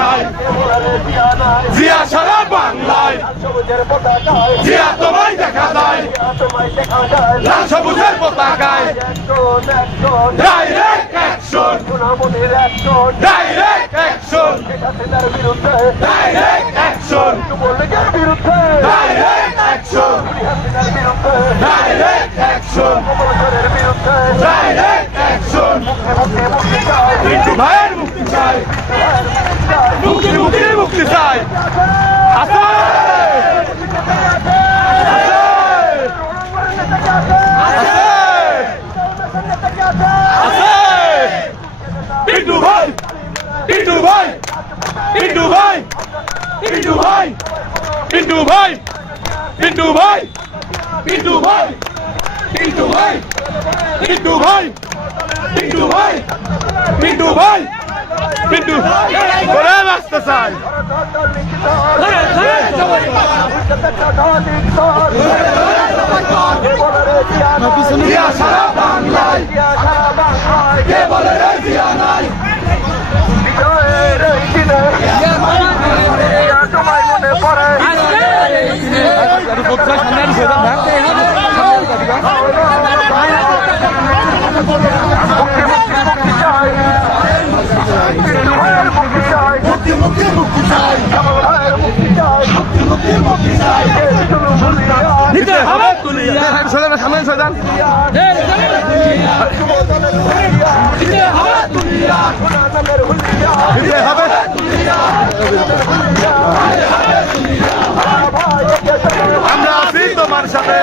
নাই, জিয়া সারা বাংলায়, জিয়া তোমায় দেখা যায়, লাল সবুজের পতাকায়, direct action, direct action, direct action, direct action, direct action, direct action. Pintu ভাইয়ের মুক্তি চাই, মুক্তি মুক্তি মুক্তি চাই। আছে আছে পিন্টু ভাই, পিন্টু ভাই, পিন্টু ভাই, পিন্টু ভাই, পিন্টু ভাই, পিন্টু ভাই, পিন্টু ভাই, পিন্টু ভাই, পিন্টু ভাই, পিন্টু ভাই, পিন্টু ভাই, পিন্টু করে বাঁচতে চাই। জিয়া সারা বাংলায়, কে বলে রে জিয়া নাই, নিতে হবে সামনে সোজান নিতে হবে। আমরা আছি তোমার সাথে।